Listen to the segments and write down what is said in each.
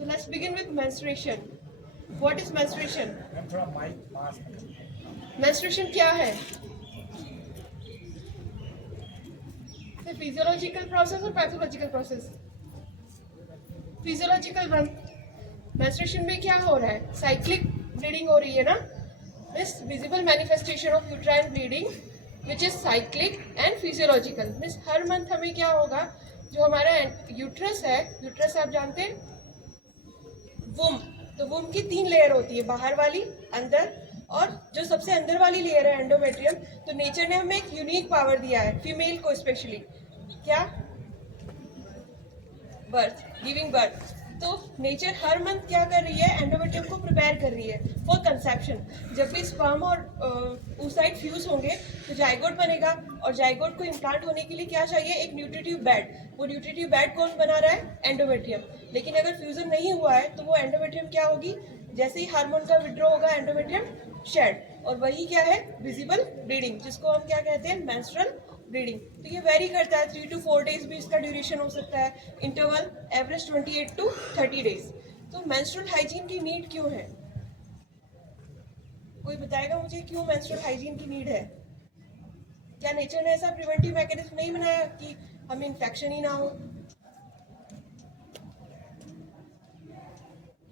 So let's begin with menstruation. What is menstruation? Menstruation क्या है? The physiological process or pathological process? Physiological menstruation में क्या हो रहा है? Cyclic bleeding हो रही है ना? This visible manifestation of uterine bleeding, which is cyclic and physiological. Means her month हमें क्या होगा? जो हमारा यूट्रस है, यूट्रस आप जानते हैं, वुम, तो वुम की 3 लेयर होती है, बाहर वाली, अंदर, और जो सबसे अंदर वाली लेयर है एंडोमेट्रियम. तो नेचर ने हमें एक यूनिक पावर दिया है, फीमेल को स्पेशली. क्या? Birth, giving birth. तो नेचर हर मंथ क्या कर रही है? एंडोमेट्रियम को प्रिपेयर कर रही है फॉर कंसेप्शन. जब भी स्पर्म और oocyte फ्यूज होंगे तो जाइगोट बनेगा, और जाइगोट को इम्प्लांट होने के लिए क्या चाहिए? एक न्यूट्रिटिव बेड. वो न्यूट्रिटिव बेड कौन बना रहा है? एंडोमेट्रियम. लेकिन अगर फ्यूजन नहीं हुआ है तो वो एंडोमेट्रियम क्या होगी? जैसे ही हार्मोन का विड्रॉ होगा एंडोमेट्रियम शेड, और वही क्या है? विजिबल ब्लीडिंग, जिसको हम क्या कहते हैं? Menstrual bleeding. तो ये वेरी करता है, 3 to 4 डेज भी इसका ड्यूरेशन हो सकता है. Interval average 28 to 30 days. तो मेंस्ट्रुअल हाइजीन की नीड क्यों है? कोई बताएगा मुझे क्यों मेंस्ट्रुअल हाइजीन की नीड है? क्या नेचर ने ऐसा प्रिवेंटिव मैकेनिज्म नहीं बनाया कि हमें इन्फेक्शन ही ना हो?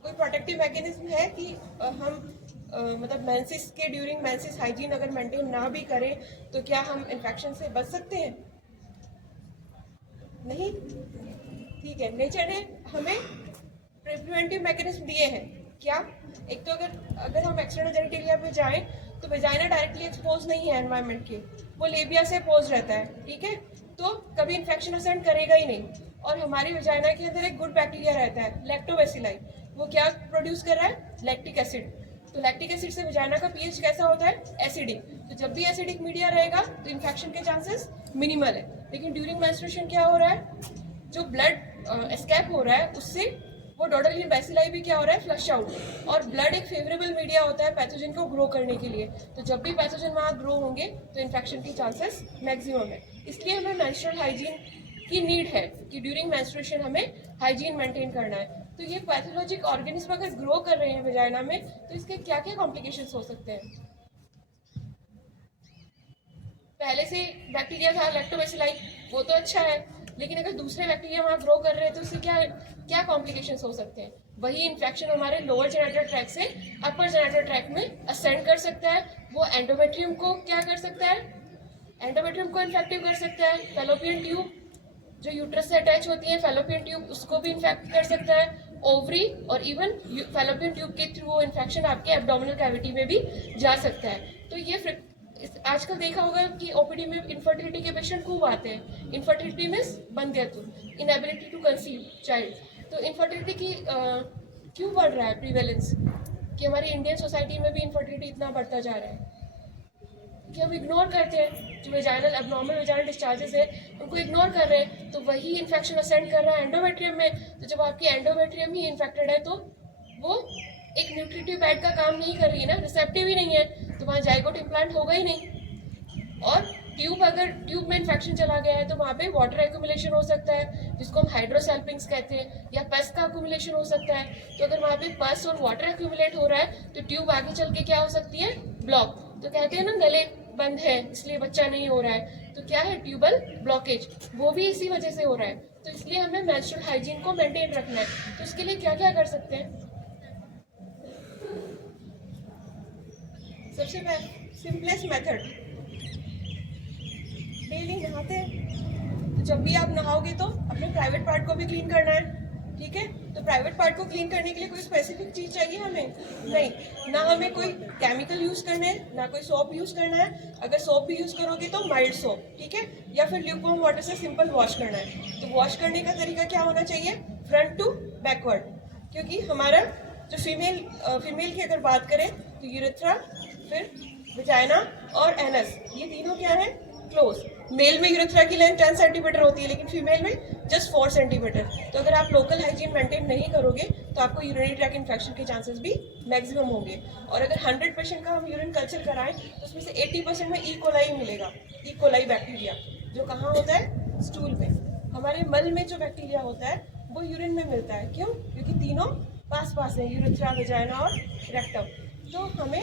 कोई प्रोटेक्टिव मैकेनिज्म है कि हम मतलब मेंसिस के ड्यूरिंग मेंसिस हाइजीन अगर मेंटेन ना भी करें तो क्या हम इन्फेक्शन से बच सकते हैं? नहीं. ठीक है, नेचर ने हमें प्रिवेंटिव मैकेनिज्म दिए हैं. क्या? एक तो अगर हम एक्सटर्नल जेनिटलिया पे जाएं तो वेजाइना डायरेक्टली एक्सपोज नहीं है एनवायरनमेंट के, वो लेबिया से पोज रहता है. ठीक है, तो कभी इन्फेक्शन असेंड करेगा ही नहीं. और हमारी वेजाइना के अंदर एक गुड बैक्टीरिया रहता है, लैक्टोबैसिलाई. वो क्या प्रोड्यूस कर रहा है? Lactic acid. तो लैक्टिक एसिड से वेजाइना का पीएच कैसा होता है? एसिडिक. तो जब भी एसिडिक मीडिया रहेगा तो इन्फेक्शन के चांसेस मिनिमल है. लेकिन ड्यूरिंग मेंस्ट्रुएशन क्या हो रहा है? जो ब्लड एस्केप हो रहा है उससे वो डॉडरलिन बैसिलाई भी क्या हो रहा है? Flush out. और ब्लड एक फेवरेबल मीडिया होता है पैथोजन को ग्रो करने के लिए. तो जब भी पैथोजन वहाँ ग्रो होंगे तो इन्फेक्शन के चांसेस मैक्सिमम है. इसलिए हमें मेंस्ट्रुअल हाइजीन की नीड है कि ड्यूरिंग मेंस्ट्रुएशन हमें हाइजीन मेंटेन करना है. तो ये पैथोलॉजिक ऑर्गेनिज्म अगर ग्रो कर रहे हैं वेजाइना में तो इसके क्या क्या कॉम्प्लिकेशंस हो सकते हैं? पहले से बैक्टीरिया था लैक्टोबैसिलाई, वो तो अच्छा है, लेकिन अगर दूसरे बैक्टीरिया वहाँ ग्रो कर रहे हैं तो उससे क्या क्या कॉम्प्लिकेशंस हो सकते हैं? वही इन्फेक्शन हमारे लोअर जेनिटल ट्रैक्ट से अपर जेनिटल ट्रैक्ट में असेंड कर सकता है. वो एंडोमेट्रियम को क्या कर सकता है? एंडोमेट्रियम को इन्फेक्टिव कर सकता है. फैलोपियन ट्यूब जो यूट्रस से अटैच होती है, फैलोपियन ट्यूब, उसको भी इन्फेक्ट कर सकता है. ओवरी और इवन फैलोपियन ट्यूब के थ्रू वो इन्फेक्शन आपके एब्डोमिनल कैविटी में भी जा सकता है. तो ये आजकल देखा होगा कि ओपीडी में इनफर्टिलिटी के पेशेंट खूब आते हैं. इनफर्टिलिटी मीन्स बंध्यत्व, इनएबिलिटी टू कंसीव चाइल्ड. तो इनफर्टिलिटी की क्यों बढ़ रहा है प्रीवेलेंस? कि हमारी इंडियन सोसाइटी में भी इनफर्टिलिटी इतना बढ़ता जा रहा है कि हम इग्नोर करते हैं. जो वेजाइनल एब्नॉर्मल वेजाइनल डिस्चार्जेस है उनको इग्नोर कर रहे हैं, तो वही इन्फेक्शन असेंड कर रहा है एंडोमेट्रियम में. तो जब आपकी एंडोमेट्रियम ही इन्फेक्टेड है तो वो एक न्यूट्रिटिव बेड का काम नहीं कर रही है ना, रिसेप्टिव ही नहीं है, तो वहाँ जाइगोट इम्प्लांट होगा ही नहीं. और ट्यूब, अगर ट्यूब में इन्फेक्शन चला गया है तो वहाँ पे वाटर एक्यूमुलेशन हो सकता है, जिसको हम हाइड्रोसेल्पिंग्स कहते हैं, या पस का एक्यूमुलेशन हो सकता है. तो अगर वहाँ पे पस और वाटर एक्यूमुलेट हो रहा है तो ट्यूब आगे चल के क्या हो सकती है? ब्लॉक. तो कहते हैं ना नले बंद है इसलिए बच्चा नहीं हो रहा है, तो क्या है? Tubal blockage. वो भी इसी वजह से हो रहा है. तो इसलिए हमें मेंस्ट्रुअल हाइजीन को मेंटेन रखना है. तो इसके लिए क्या क्या कर सकते हैं? सबसे सिंपलेस्ट मेथड, डेली नहाते हैं तो जब भी आप नहाओगे तो अपने प्राइवेट पार्ट को भी क्लीन करना है. ठीक है, तो प्राइवेट पार्ट को क्लीन करने के लिए कोई स्पेसिफिक चीज चाहिए हमें? नहीं. ना हमें कोई केमिकल यूज करना है, ना कोई सोप यूज करना है. अगर सोप भी यूज करोगे तो माइल्ड सोप, ठीक है, या फिर ल्यूकवार्म वाटर से सिंपल वॉश करना है. तो वॉश करने का तरीका क्या होना चाहिए? Front to backward. क्योंकि हमारा जो फीमेल की अगर बात करें तो यूरेथ्रा, फिर विजाइना और एनस, ये तीनों क्या है? क्लोज. मेल में यूरेथ्रा की लेंथ 10 सेंटीमीटर होती है, लेकिन फीमेल में जस्ट 4 सेंटीमीटर. तो अगर आप लोकल हाइजीन मेंटेन नहीं करोगे तो आपको यूरिनरी ट्रैक्ट इन्फेक्शन के चांसेस भी मैक्सिमम होंगे. और अगर 100% का हम यूरिन कल्चर कराएं तो उसमें से 80% में ई कोलाई मिलेगा. ई कोलाई बैक्टीरिया जो कहाँ होता है? स्टूल में. हमारे मल में जो बैक्टीरिया होता है वो यूरिन में मिलता है। क्यों? क्योंकि तीनों पास पास हैं, यूरेथ्रा, वजाइना और रेक्टम। तो हमें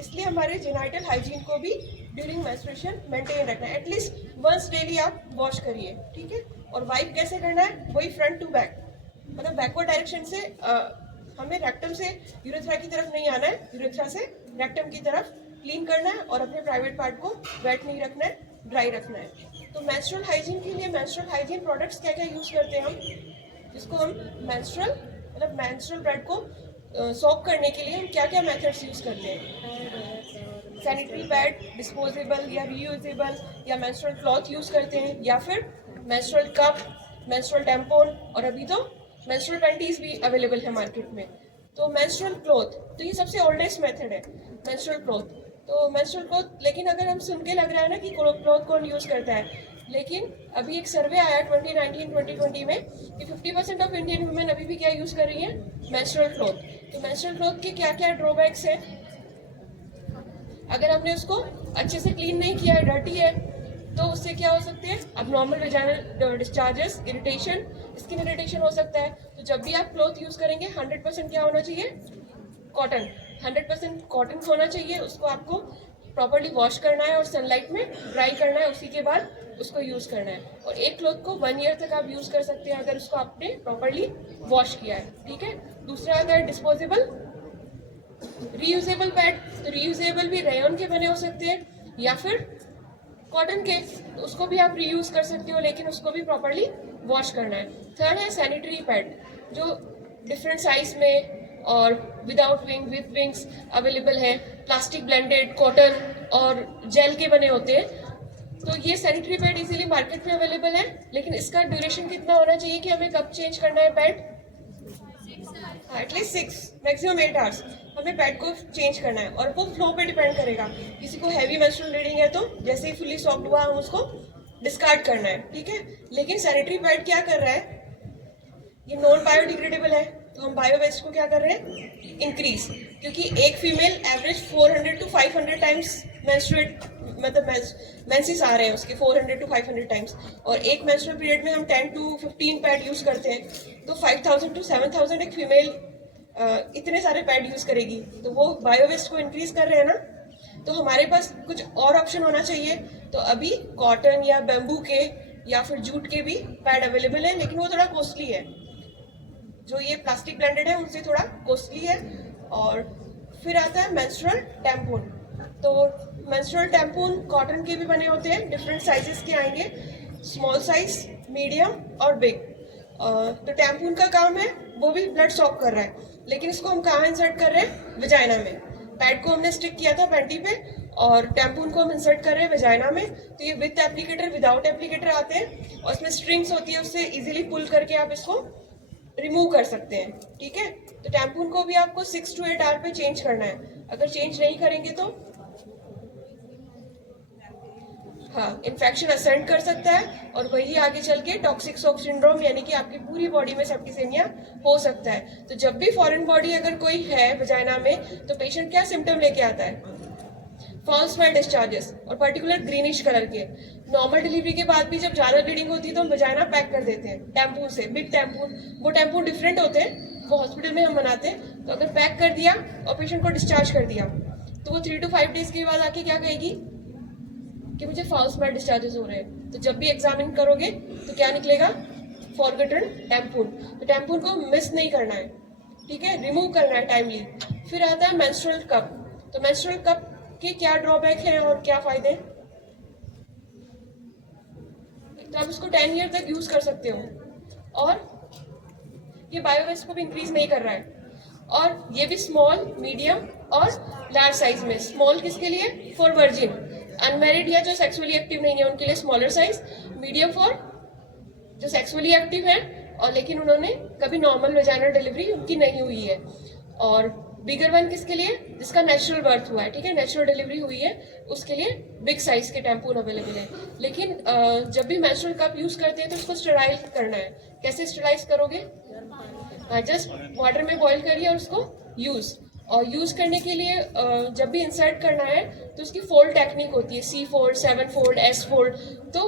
इसलिए हमारे जेनाइटल हाइजीन को भी ड्यूरिंग मेंस्ट्रुएशन मेंटेन रखना है। एटलीस्ट वंस डेली आप वॉश करिए, ठीक है। और वाइप कैसे करना है? वही फ्रंट टू बैक, मतलब बैकवर्ड डायरेक्शन से। हमें रेक्टम से यूरेथ्रा की तरफ नहीं आना है, यूरेथ्रा से रेक्टम की तरफ क्लीन करना है और अपने प्राइवेट पार्ट को वेट नहीं रखना है, ड्राई रखना है। तो मेंस्ट्रुअल हाइजीन के लिए मेंस्ट्रुअल हाइजीन प्रोडक्ट्स क्या क्या यूज़ करते हैं हम, जिसको हम मेंस्ट्रुअल मतलब मेंस्ट्रुअल ब्लड को सॉक करने के लिए हम क्या क्या मेथड्स यूज़ करते हैं? सैनिटरी पैड, डिस्पोजेबल या रीयूजेबल, या मेंस्ट्रुअल क्लॉथ यूज़ करते हैं, या फिर मेंस्ट्रुअल कप, मेंस्ट्रुअल टैम्पोन, और अभी तो मेंस्ट्रुअल पैंटीज भी अवेलेबल है मार्केट में। तो मेंस्ट्रुअल क्लॉथ, तो ये सबसे ओल्डेस्ट मेथड है मेंस्ट्रुअल क्लॉथ। तो मेंस्ट्रुअल क्लॉथ, लेकिन अगर हम सुन के लग रहा है ना कि क्लॉथ कौन यूज़ करता है, लेकिन अभी एक सर्वे आया 2019-2020 में कि 50% ऑफ इंडियन वुमेन अभी भी क्या यूज़ कर रही हैं? Menstrual cloth. तो मेंस्ट्रुअल क्लॉथ के क्या क्या ड्रॉबैक्स हैं? अगर हमने उसको अच्छे से क्लीन नहीं किया है, डर्टी है, तो उससे क्या हो सकते हैं? Abnormal vaginal discharges, irritation, skin irritation हो सकता है। तो जब भी आप क्लॉथ यूज़ करेंगे 100% क्या होना चाहिए? कॉटन। 100% कॉटन होना चाहिए। उसको आपको प्रॉपर्ली वॉश करना है और सनलाइट में ड्राई करना है, उसी के बाद उसको यूज़ करना है। और एक क्लॉथ को 1 ईयर तक आप यूज़ कर सकते हैं अगर उसको आपने प्रॉपर्ली वॉश किया है, ठीक है। दूसरा आता है डिस्पोजेबल, रीयूजेबल पैड। तो रीयूजेबल भी रेयन के बने हो सकते हैं या फिर कॉटन के, तो उसको भी आप रीयूज कर सकते हो, लेकिन उसको भी प्रॉपर्ली वॉश करना है। थर्ड है सैनिटरी पैड, जो डिफरेंट साइज में और without wing, with wings available है। प्लास्टिक ब्लेंडेड, कॉटन और जेल के बने होते हैं। तो ये सैनिटरी पैड इजीली मार्केट में अवेलेबल है, लेकिन इसका ड्यूरेशन कितना होना चाहिए कि हमें कब चेंज करना है पैड? एटलीस्ट 6, मैक्सिमम 8 आवर्स हमें पैड को चेंज करना है। और वो फ्लो पे डिपेंड करेगा। किसी को हैवी मेंस्ट्रुअल ब्लीडिंग है तो जैसे ही फुली सॉफ्ट हुआ हम उसको डिस्कार्ड करना है, ठीक है। लेकिन सैनिटरी पैड क्या कर रहा है? ये नॉन बायोडिग्रेडेबल है, तो हम बायो वेस्ट को क्या कर रहे हैं? इंक्रीज। क्योंकि एक female average 400 to 500 times menstruate मतलब मेंसेस आ रहे हैं उसके 400 to 500 टाइम्स, और एक मेंस्ट्रुअल पीरियड में हम 10 to 15 पैड यूज करते हैं। तो 5000 to 7000 एक फीमेल इतने सारे पैड यूज करेगी, तो वो बायो वेस्ट को इंक्रीज कर रहे हैं ना। तो हमारे पास कुछ और ऑप्शन होना चाहिए। तो अभी कॉटन या बैम्बू के या फिर जूट के भी पैड अवेलेबल है, लेकिन वो थोड़ा कॉस्टली है। जो ये प्लास्टिक ब्लेंडेड है उनसे थोड़ा कॉस्टली है। और फिर आता है मेंस्ट्रुअल टैम्पून। तो मेंस्ट्रुअल टैम्पून कॉटन के भी बने होते हैं, डिफरेंट साइजेस के आएंगे, स्मॉल साइज, मीडियम और बिग। तो टैम्पून का काम है वो भी ब्लड सॉक कर रहा है, लेकिन इसको हम कहाँ इंसर्ट कर रहे हैं? वेजाइना में। पैड को हमने स्टिक किया था पैंटी पे, और टैम्पून को हम इंसर्ट कर रहे हैं वेजाइना में। तो ये विद एप्लीकेटर, विदाउट एप्लीकेटर आते हैं, और इसमें स्ट्रिंग्स होती है, उससे इजीली पुल करके आप इसको रिमूव कर सकते हैं, ठीक है। तो टैम्पून को भी आपको 6 to 8 आवर पे चेंज करना है। अगर चेंज नहीं करेंगे तो हाँ, इन्फेक्शन असेंड कर सकता है, और वही आगे चल के टॉक्सिक शॉक सिंड्रोम, यानी कि आपकी पूरी बॉडी में सेप्टिसेमिया हो सकता है। तो जब भी फॉरेन बॉडी अगर कोई है वजाइना में, तो पेशेंट क्या सिम्टम लेके आता है? फॉल स्मेल डिस्चार्जेस, और पर्टिकुलर ग्रीनिश कलर के। नॉर्मल डिलीवरी के बाद भी जब ज़्यादा ब्लीडिंग होती है तो हम वजाइना पैक कर देते हैं टैम्पून से, बिग टैम्पून। वो टैम्पून डिफरेंट होते हैं, वो हॉस्पिटल में हम बनाते हैं। तो अगर पैक कर दिया और पेशेंट को डिस्चार्ज कर दिया, तो वो 3 to 5 डेज के बाद आके क्या कहेगी कि मुझे फाउल स्मेल डिस्चार्जेस हो रहे हैं। तो जब भी एग्जामिन करोगे तो क्या निकलेगा? Forgotten tampon. तो टैम्पून को मिस नहीं करना है, ठीक है, रिमूव करना है टाइमली। फिर आता है मेंस्ट्रुअल कप। तो मेंस्ट्रुअल कप के क्या ड्रॉबैक हैं और क्या फायदे? तो आप इसको 10 ईयर तक यूज कर सकते हो, और ये बायोवेस्ट को भी इंक्रीज नहीं कर रहा है। और ये भी स्मॉल, मीडियम और लार्ज साइज में। स्मॉल किसके लिए? फॉर वर्जिन, अनमैरिड या जो सेक्सुअली एक्टिव नहीं है उनके लिए स्मॉलर साइज। मीडियम फॉर जो सेक्सुअली एक्टिव है और लेकिन उन्होंने कभी नॉर्मल वेजाइनल डिलीवरी उनकी नहीं हुई है। और बिगर वन किसके लिए? जिसका नेचुरल बर्थ हुआ है, ठीक है, नेचुरल डिलीवरी हुई है, उसके लिए बिग साइज के टैम्पून अवेलेबल है। लेकिन जब भी मेंस्ट्रुअल कप यूज करते हैं तो उसको स्टेराइल करना है। कैसे स्टेराइज करोगे? जस्ट वाटर में बॉईल करिए और उसको यूज। और यूज करने के लिए जब भी इंसर्ट करना है तो उसकी फोल्ड टेक्निक होती है, C fold, 7 fold, S fold. तो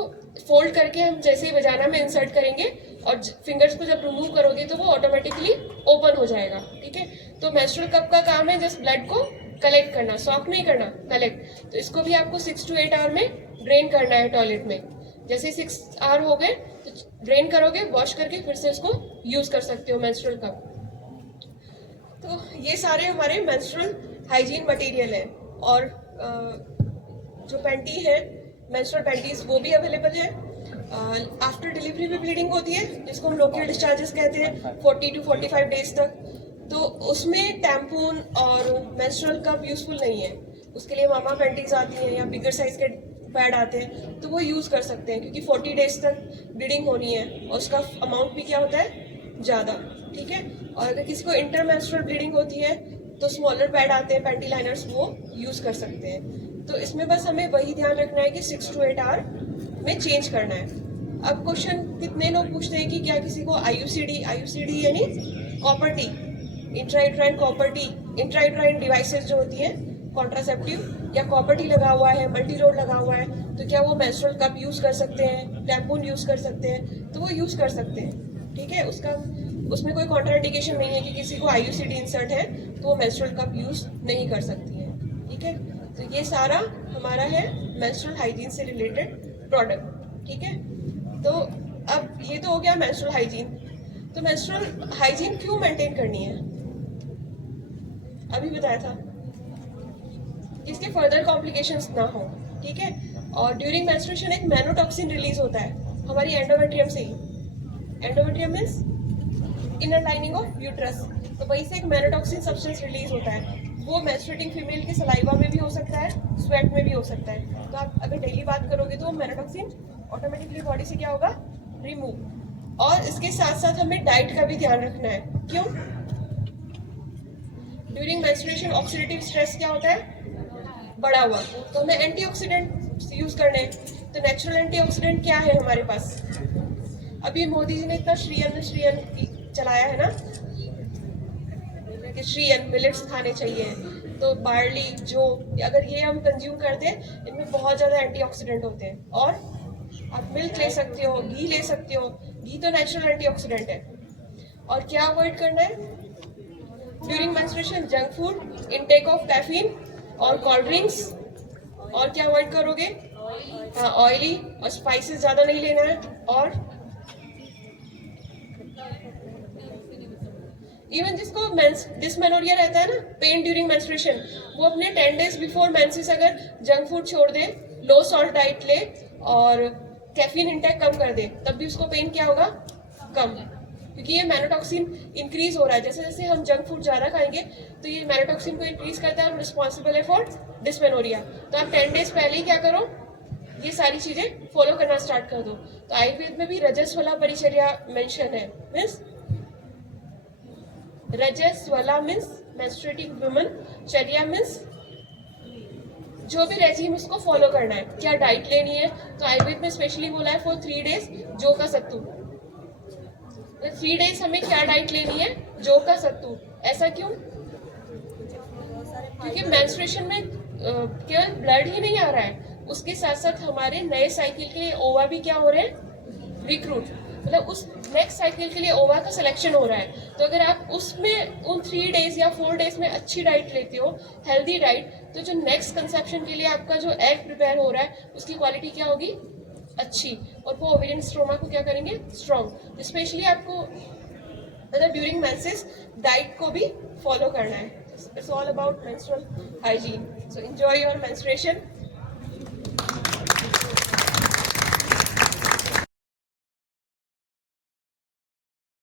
फोल्ड करके हम जैसे ही वजाना में इंसर्ट करेंगे और फिंगर्स को जब रिमूव करोगे तो वो ऑटोमेटिकली ओपन हो जाएगा, ठीक है। तो मेंस्ट्रुअल कप का काम है जस्ट ब्लड को कलेक्ट करना, सॉक नहीं करना, कलेक्ट। तो इसको भी आपको 6 to 8 आवर में ड्रेन करना है टॉयलेट में। जैसे 6 आवर हो गए तो ड्रेन करोगे, वॉश करके फिर से इसको यूज कर सकते हो मेंस्ट्रुअल कप। तो ये सारे हमारे मेंस्ट्रुअल हाइजीन मटेरियल है। और जो पैंटी है, मेंस्ट्रुअल पैंटीज, वो भी अवेलेबल है। आफ्टर डिलीवरी भी ब्लीडिंग होती है जिसको हम लोकल डिस्चार्जेस कहते हैं 40 to 45 डेज तक। तो उसमें टैम्पून और मेंस्ट्रुअल कप यूजफुल नहीं है, उसके लिए मामा पैंटीज आती हैं या बिगर साइज के पैड आते हैं, तो वो यूज़ कर सकते हैं क्योंकि 40 डेज तक ब्लीडिंग होनी है और उसका अमाउंट भी क्या होता है, ज़्यादा, ठीक है। और अगर किसी को इंटरमेंस्ट्रुअल ब्लीडिंग होती है तो स्मॉलर पैड आते हैं, पैंटी लाइनर्स, वो यूज़ कर सकते हैं। तो इसमें बस हमें वही ध्यान रखना है कि 6 to 8 आवर में चेंज करना है। अब क्वेश्चन कितने लोग पूछते हैं कि क्या किसी को आईयूसीडी यानी copper T, intrauterine copper T, intrauterine devices जो होती हैं कॉन्ट्रासेप्टिव, या कॉपर टी लगा हुआ है, मल्टी रोड लगा हुआ है, तो क्या वो मेंस्ट्रुअल कप यूज़ कर सकते हैं, टैम्पून यूज़ कर सकते हैं? तो वो यूज़ कर सकते हैं, ठीक है। उसमें कोई कॉन्ट्राइंडिकेशन नहीं है कि किसी को आईयूसीडी इंसर्ट है तो वो मेंस्ट्रुअल कप यूज़ नहीं कर सकती है, ठीक है। तो ये सारा हमारा है मेंस्ट्रुअल हाइजीन से रिलेटेड प्रोडक्ट, ठीक है। तो अब ये तो हो गया मेंस्ट्रुअल हाइजीन। तो मेंस्ट्रुअल हाइजीन क्यों मेंटेन करनी है, अभी बताया था, इसके फर्दर कॉम्प्लिकेशंस ना हो, ठीक है। और ड्यूरिंग मेंस्ट्रुएशन एक मेनोटॉक्सिन रिलीज होता है हमारी एंडोमेट्रियम से ही। Endometrium means inner lining of uterus, तो वहीं से एक मेनोटॉक्सिन सब्सटेंस रिलीज होता है। वो मेंस्ट्रुएटिंग फीमेल के सलाइवा में भी हो सकता है, स्वेट में भी हो सकता है। तो आप अगर डेली बात करोगे तो मेनोटॉक्सिन ऑटोमेटिकली बॉडी से क्या होगा, रिमूव। और इसके साथ साथ हमें डाइट का भी ध्यान रखना है। क्यों? ड्यूरिंग मेंस्ट्रुएशन ऑक्सीडेटिव स्ट्रेस क्या होता है, बढ़ा हुआ, तो हमें एंटीऑक्सीडेंट यूज करने हैं। तो नेचुरल एंटीऑक्सीडेंट क्या है हमारे पास? अभी मोदी जी ने इतना श्रीयन चलाया है ना कि श्रीयन मिलेट्स खाने चाहिए, तो बार्ली, जो अगर ये हम कंज्यूम करते हैं इनमें बहुत ज़्यादा एंटीऑक्सीडेंट होते हैं। और आप मिल्क ले सकते हो, घी ले सकते हो, घी तो नेचुरल एंटीऑक्सीडेंट है। और क्या अवॉइड करना है during menstruation? Junk food, intake of caffeine और कोल्ड ड्रिंक्स। और क्या अवॉइड करोगे? हाँ, ऑयली और स्पाइसेस ज़्यादा नहीं लेना है। और इवन जिसको डिस्मेनोरिया रहता है ना, पेन ड्यूरिंग मेंस्ट्रुएशन, वो अपने 10 days बिफोर मेंसेस अगर जंक फूड छोड़ दे, लो सॉल्ट डाइट ले और कैफीन इंटेक कम कर दे, तब भी उसको पेन क्या होगा, कम, क्योंकि ये मेनोटॉक्सिन इंक्रीज हो रहा है। जैसे जैसे हम जंक फूड ज़्यादा खाएंगे तो ये मेनोटॉक्सिन को इंक्रीज करता है और रिस्पॉन्सिबल है फॉर डिस्मेनोरिया। तो आप 10 days पहले ही क्या करो, ये सारी चीज़ें फॉलो करना स्टार्ट कर दो। तो आयुर्वेद में भी रजस्वला परिचर्या मेंशन है, मीन्स रजस्वला मीन्स मेंस्ट्रुएटिंग वुमन, चर्या मीन्स जो भी रेजिम उसको फॉलो करना है, क्या डाइट लेनी है। तो आयुर्वेद में स्पेशली बोला है फॉर 3 days जौ का सत्तू। 3 days हमें क्या डाइट लेनी है, जौ का सत्तू। ऐसा क्यों? क्योंकि मेंस्ट्रुएशन में केवल ब्लड ही नहीं आ रहा है, उसके साथ साथ हमारे नए साइकिल के लिए ओवा भी क्या हो रहे हैं, रिक्रूट, मतलब उस नेक्स्ट साइकिल के लिए ओवा का सिलेक्शन हो रहा है। तो अगर आप उसमें उन 3 days या 4 days में अच्छी डाइट लेते हो, हेल्दी डाइट, तो जो नेक्स्ट कंसेप्शन के लिए आपका जो एग प्रिपेयर हो रहा है उसकी क्वालिटी क्या होगी, अच्छी, और वो ओवेरियन स्ट्रोमा को क्या करेंगे, स्ट्रॉन्ग। स्पेशली आपको मतलब ड्यूरिंग मेंसेस डाइट को भी फॉलो करना है। It's all about menstrual hygiene. So enjoy your menstruation.